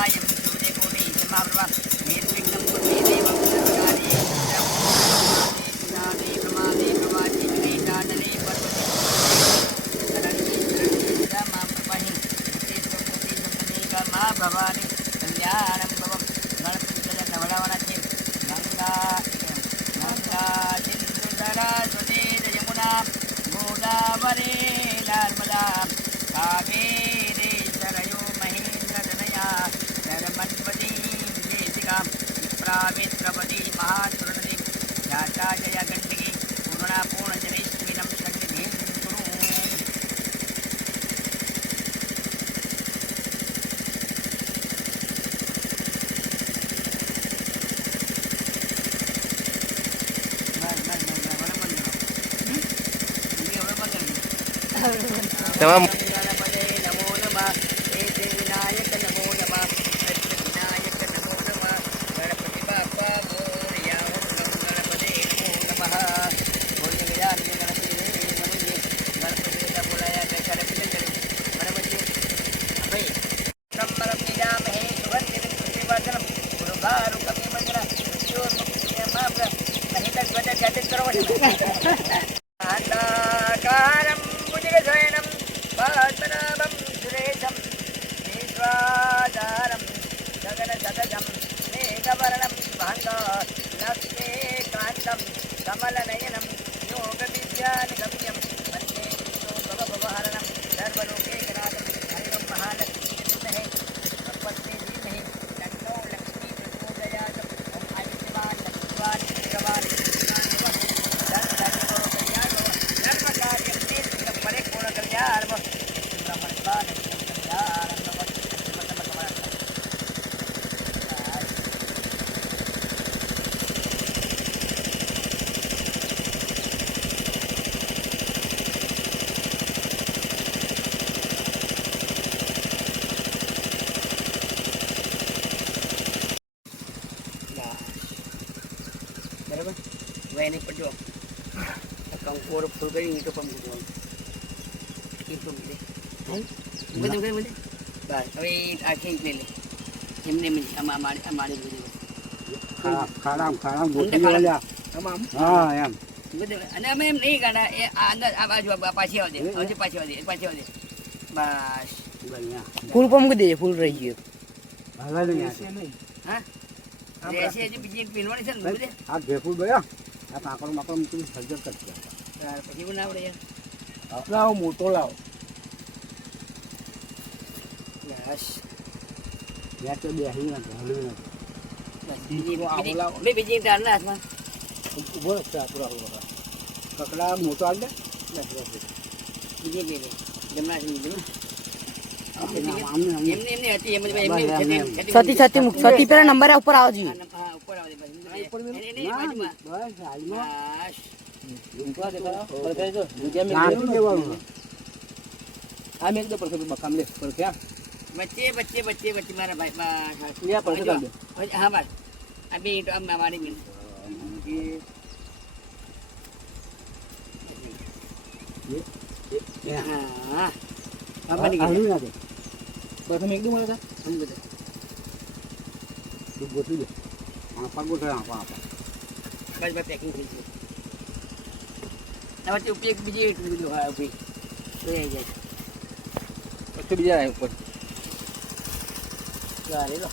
समप्रकायं सूर्यकोटि समाप्रभा निर्विघ्नं कुरु मे देवं सर्वकार्ये सर्वदा प्रमादे प्रवाचि नैतादले पर्वते मां प्रपहि मा भवानी कल्याणं भवं गणपतिः नवडवनचे गंगा गंगा सिंधु सरस्वती यमुना गोदावरी नर्मदा कावेरी सरयू महेन्द्रतनया नर्मद्वती देशिका विप्रावित्रपति महासुरनदी ख्याता जया गण्डकी पूर्णा पूर्णजलेश्विनं सन्निधिं कुरु તમામ गणपते नमो नमः एते विनायक नमो नमः विनायक नमो नमः गणपति बाप्पा मोरया गणपते नमो नमः बोलिए विराट गणपति गणपति बोलाया गणपति गणपति अभय ब्रह्मरम निजामहे सुगंधिं प्रतिवर्धनम गुरुगारुकमे मंत्र जो माप्र नहीं तक बजा जाते करो आताकारं भुजगशयनं पद्मनाभं सुरेशं विश्वाधारं गगनसदृशं मेघवर्णं शुभाङ्गं लक्ष्मीकान्तं कमलनयनं योगविद्यानिगम्यं वन्दे विष्णुभवभवहरणं सर्वलोकैकनाथं हरिं महालक्ष्मी विद्महे विष्णुपत्नी धीमहि तन्नो लक्ष्मी प्रचोदयात् ॐ आयुष्मान् लक्ष्मीवान् भगवान् बराबर वही नहीं पड़ो कंकोर फूल गई तो पम दो itu boleh. Boleh boleh boleh. Baik. Tapi akhir boleh. Ini sama amari boleh. Karam buat dia. Tamam. Ah ya. Betul. Anda mem ni kan anda apa juga pasir ada. Ada pasir ada. Bas. Banyak. ફૂલ pump દે ફૂલ રહી ગયો Halah ni. Ha? Biasa je biji pinwan ni boleh. Ah betul dia. Apa kalau makan mungkin saja kerja. Pasir guna boleh ya. Lau motor lau. Yes. Dia tu dia ni nak halu nak. Biji tanah semua. Boleh tak pura. Kakak motor ada? Biji ni. Jemlah sini jemlah. Amni. એમને હતી એમ એમને સતી સતી મુક સતી પેલા number ઉપર આવો જોઈએ હા ઉપર આવે બસ ઉપર એને બસ હાલમાં બસ ઉંપા દેખાડો પર કહે જો બીજા મે નાખી દેવાનું આ મેક દે પર બકામ લે પર ક્યાં બચ્ચે મારા ભાઈ બસ લિયા પર કર દે હા બસ અભી તો અમ हमारी मिल હા अब बन गया હાલુ ના દે પ્રથમ એક દે મને हम बता તું ગોતી દે આપા ગોઠા આપા बस बस पैकिंग થઈ ગઈ હવે તે ઉપયોગ બીજી એટલું બધું હા ભાઈ તો આવી જાય પછી બીજા આવે ઉપર ચાલે લો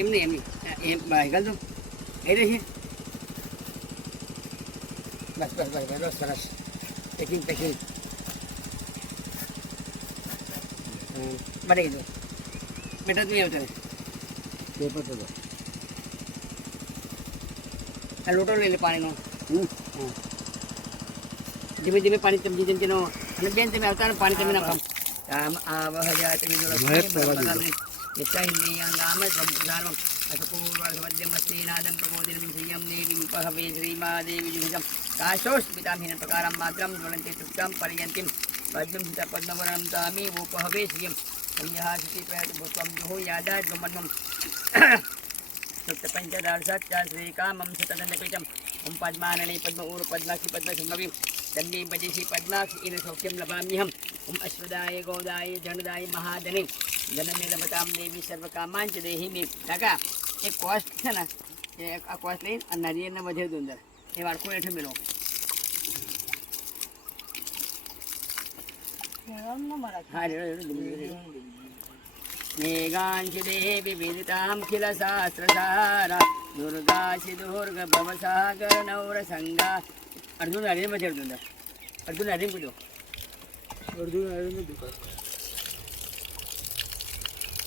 એમને એમ ભાઈ ગલ તો એ રહે બસ સરસ પેકિંગ બને ગયું બેટા તું આવતા પેપર તો આ લોટો લઈ લે પાણીનો ધીમે ધીમે પાણી ચમચી ચમચીનો અને બેન તમે આવતા ને પાણી તમે નાખો આમ આ વહજા તમે નિત્ય હિન્દીયા નામ સંપ્રદાનમ અસપૂર્વમધ્યમસ્ત્રીનાદમ પ્રબોધિનમ શ્રિયમ નીતિમ પહવે શ્રીમાદેવી જુજમ કાશોસ્મિતામ પ્રકારમ માત્રમ જ્વલંતે તૃપ્તામ પર્યંતિમ પદ્મમ સીતા પદ્મવરણમ તામી वो पहवे श्रियम यहा स्थिति प्रयत भूतम जो यादा जमनम सप्त पंचदार्शत्या श्रीकामं सतदंडपीठम ओम पद्मानने पद्म ऊर पद्माक्षी पद्मसिंहवी दंडी बजेशी पद्माक्षी इन सौख्यम लभाम्यहम ઓમ અશ્વદાય ગોદાય જનદાય મહાધની જનમે લભતામ દેવી સર્વકામાંચ દેહી મે. કાકા એક કોસ્ટ છે ને એ આ કોસ્ટ લઈને આ નારિયેળને વધે દો અંદર એ વાળકો હેઠળ મેળવો. હા મેઘાંશી દેવી વિદિતામ ખિલ શાસ્ત્રસારા દુર્ગાશી દુર્ગ ભવસાગર નૌર સંગા. અર્જુન નારિયેળ વધે દો અંદર. અર્જુન નારિયેળ કૂદો.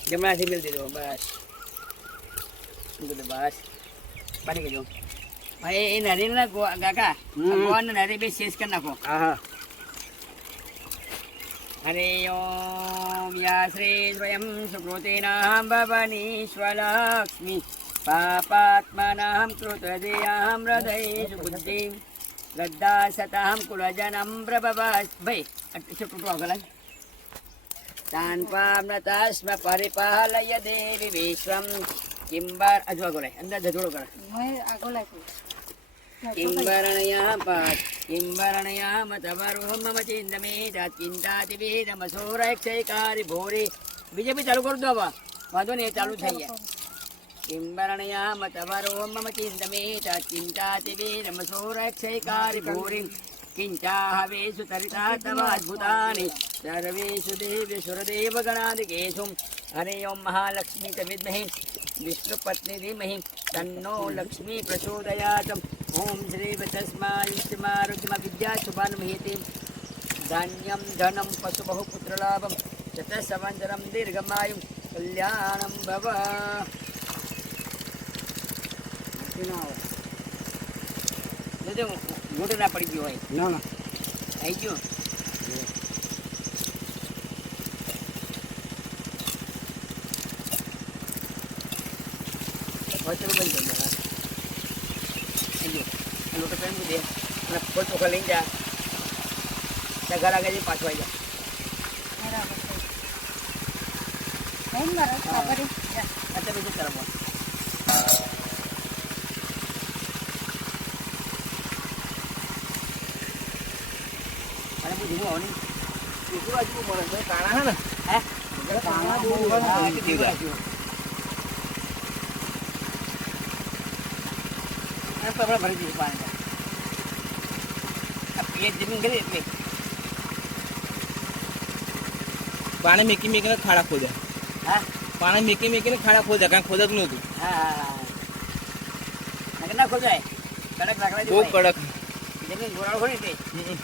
જમણાથી મેળ દીધો બસ. બસ પાણી કહેજો ભાઈ એ નારિયેળ કાકા ગોળ નારિયેળ બે શેષ કરી નાખો. હા હરે ઓમ યા શ્રી સ્વયં સુકૃતિનામ ભવનીશ્વલક્ષ્મી પાપાત્મનામ કૃતદયામ હૃદયેષુ બુદ્ધિમ શ્રદ્ધા સતામ કુલજનમ પ્રભવાસ. ભાઈ ટૂંકું આગળ તાન પામ્નતાસ્મ પરિપાલય દેવી વિશ્વમ કિંબર અજવા ગોળાય અંદર જજોડો કરે કિંબરણયા પાઠ કિંબરણયા મતવરો મમ ચિંતમે ચિંતાતિ વેદમ સોરક્ષયકારી ભોરે. બીજે બી ચાલુ કરી દો હવે વાંધો નહીં એ ચાલુ થઈ જાય. કિંબરણયા મતવરો મમ ચિંતમે ચિંતાતિ વેદમ સોરક્ષયકારી ભોરે. કિંચા હવેષુ તરિતા તવાદ્ભુતાની સર્વેષુ દેવેશ્વરદેવ ગણાદિકેષુ. હરે ઓમ મહાલક્ષ્મી ચ વિદ્મહે વિષ્ણુપત્ની ધીમહિ તન્નો લક્ષ્મી પ્રચોદયાત. ઓમ શ્રી તસ્માયુષ્મારોગ્યમ વિદ્યા શુભાન્મહેતિ ધાન્યમ ધનમ પશુ બહુપુત્રલાભમ ચતસંવત્સરમ દીર્ઘમાયુ કલ્યાણમ ભવ. મોટું ના પડી ગયું હોય ના ના આવી ગયું. વચન બંધ કરી દો. લોટો પેન દે અને ફોલ ચોખા લઈને જા ત્યાં ઘર આગળ જઈ પાછો આવી જા. અત્યારે બીજું તરફ અને હું ધીમું આવની બીજું બાજુ મળે છે કાણા હે ને હે કાણા બહુ હા, હોય. ધીમું રાખ્યું. અને પપડા ભરી દીધું પાણી. આ પેટ જમીન કરી એટલે પાણી મેકી મેકીને ખાડા ખોદ્યા. હા પાણી મેકી મેકીને ખાડા ખોદ્યા કારણ ખોદક નહોતું. હા હા નગર ના ખોજાય કડક લાકડા બહુ જેવું હોય. કડક. જમીન ગોળાળ હોય ને તે હમ.